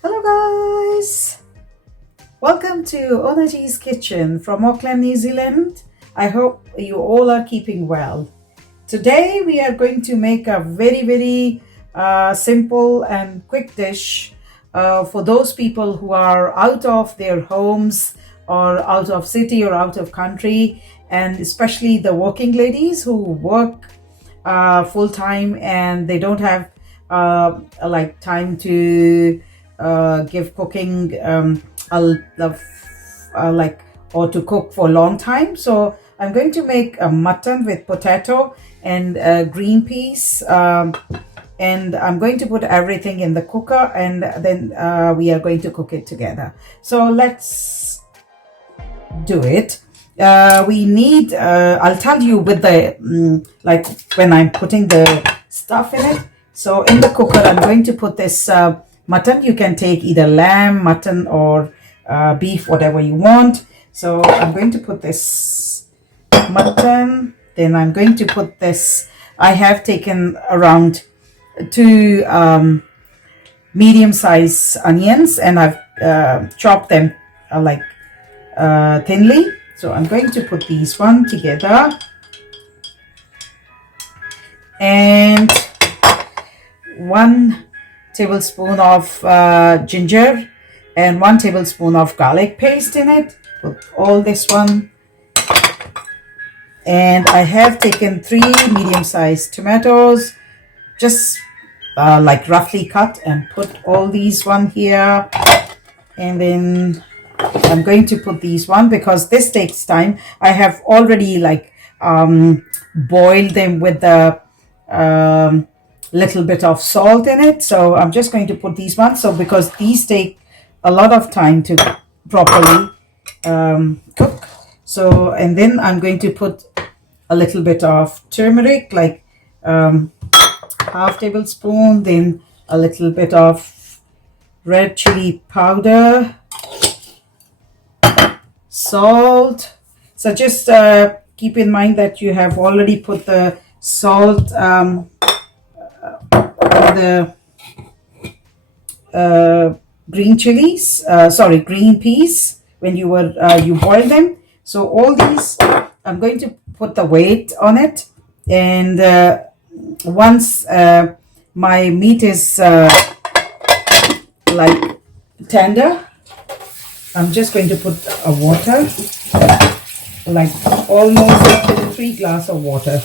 Hello guys! Welcome to Onaji's Kitchen from Auckland, New Zealand. I hope you all are keeping well. Today we are going to make a very simple and quick dish for those people who are out of their homes or out of city or out of country, and especially the working ladies who work full time and they don't have like time to give cooking like or to cook for a long time. So I'm going to make a mutton with potato and green peas, and I'm going to put everything in the cooker, and then we are going to cook it together. So let's do it. We need, I'll tell you with the, like when I'm putting the stuff in it. So in the cooker, I'm going to put this mutton. You can take either lamb, mutton, or beef, whatever you want. So I'm going to put this mutton. Then I'm going to put this. I have taken around two medium-sized onions, and I've chopped them thinly. So I'm going to put these one together, and 1 tablespoon of ginger and 1 tablespoon of garlic paste in it. Put all this one, and I have taken 3 medium-sized tomatoes, just like roughly cut, and put all these one here. And then I'm going to put these one because this takes time. I have already boiled them with the little bit of salt in it. So I'm just going to put these ones. So because these take a lot of time to properly cook. So, and then I'm going to put a little bit of turmeric, like half tablespoon, then a little bit of red chili powder, salt. So just keep in mind that you have already put the salt the green chilies, green peas when you were you boiled them. So all these, I'm going to put the weight on it, and once my meat is like tender, I'm just going to put a water, like almost 3 glasses of water.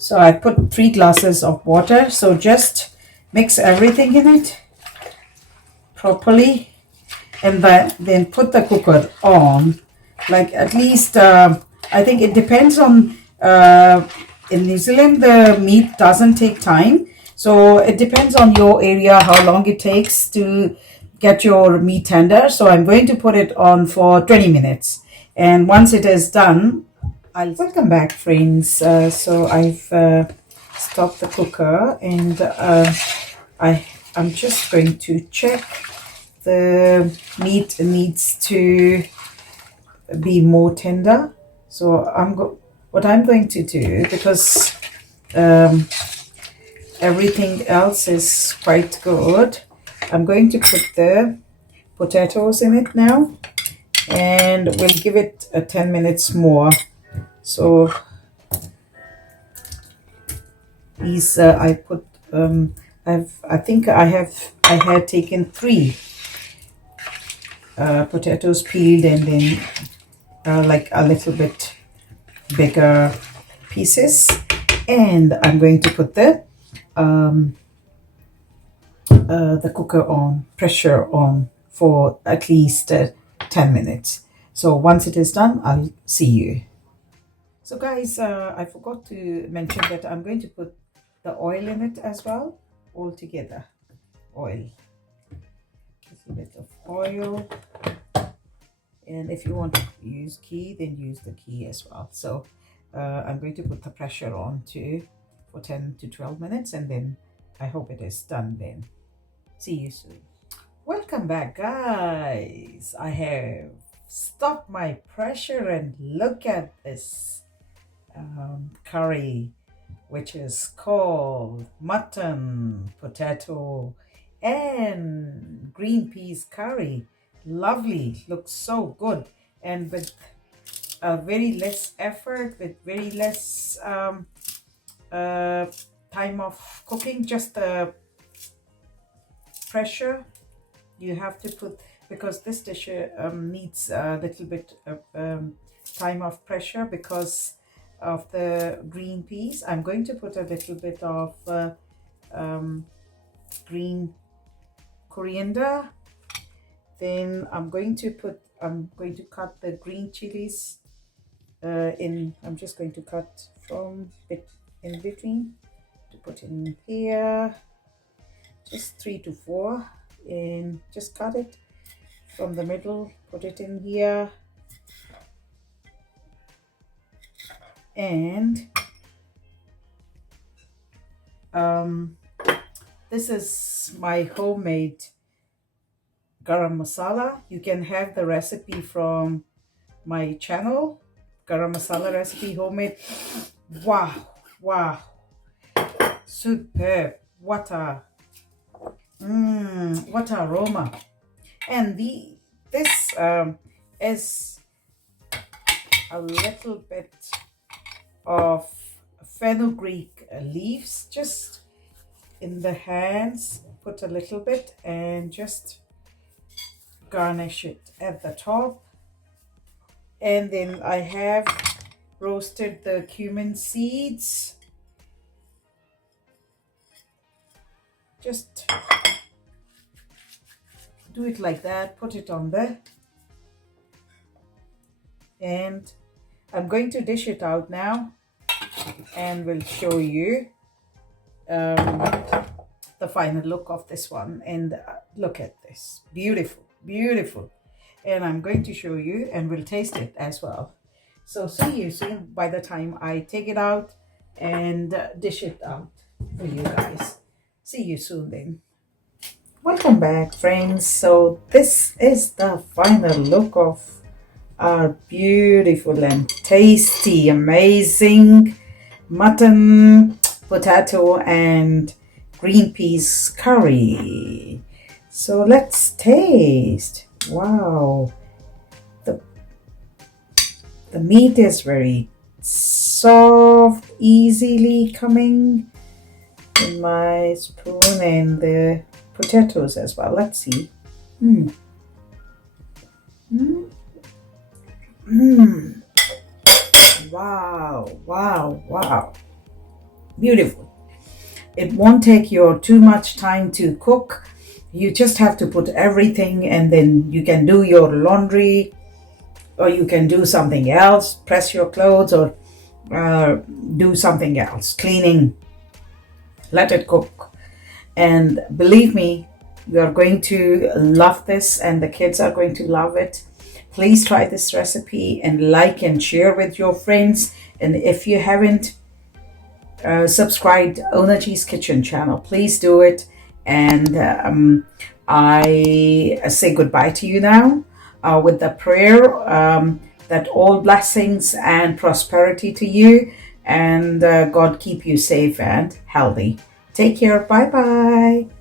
So I put 3 glasses of water. So just mix everything in it properly, and then put the cooker on. Like at least, I think it depends on, in New Zealand, the meat doesn't take time. So it depends on your area, how long it takes to get your meat tender. So I'm going to put it on for 20 minutes. And once it is done, welcome back, friends. So I've stopped the cooker, and I'm just going to check the meat needs to be more tender. So what I'm going to do, because everything else is quite good, I'm going to put the potatoes in it now, and we'll give it 10 minutes more. So these I put I had taken 3 potatoes peeled, and then like a little bit bigger pieces, and I'm going to put the cooker on, pressure on, for at least 10 minutes. So once it is done, I'll see you. So guys, I forgot to mention that I'm going to put the oil in it as well, all together. Oil, a bit of oil, and if you want to use ghee, then use the ghee as well. So I'm going to put the pressure on too for 10 to 12 minutes, and then I hope it is done then. See you soon. Welcome back, guys. I have stopped my pressure, and look at this curry which is called mutton, potato, and green peas curry. Lovely, looks so good, and with very less effort, with very less uh, time of cooking, just the pressure you have to put, because this dish needs a little bit of time of pressure because of the green peas. I'm going to put a little bit of green coriander. Then I'm going to cut the green chilies I'm just going to cut from it in between to put in here, just 3 to 4, and just cut it from the middle, put it in here, and this is my homemade garam masala. You can have the recipe from my channel, garam masala recipe homemade. Wow, wow, superb. What aroma. And this is a little bit of fenugreek leaves, just in the hands, put a little bit and just garnish it at the top. And then I have roasted the cumin seeds. Just do it like that, put it on there, and I'm going to dish it out now and will show you the final look of this one. And look at this, beautiful, beautiful. And I'm going to show you and we'll taste it as well. So see you soon by the time I take it out and dish it out for you guys. See you soon then. Welcome back, friends. So this is the final look of our beautiful and tasty, amazing mutton, potato, and green peas curry. So let's taste. Wow, the meat is very soft, easily coming in my spoon, and the potatoes as well. Let's see. Wow, wow, wow. Beautiful. It won't take you too much time to cook. You just have to put everything, and then you can do your laundry, or you can do something else, press your clothes, or do something else, cleaning. Let it cook. And believe me, you are going to love this, and the kids are going to love it. Please try this recipe and like and share with your friends. And if you haven't subscribed Onaji's Kitchen channel, please do it. And I say goodbye to you now with the prayer that all blessings and prosperity to you, and God keep you safe and healthy. Take care. Bye bye.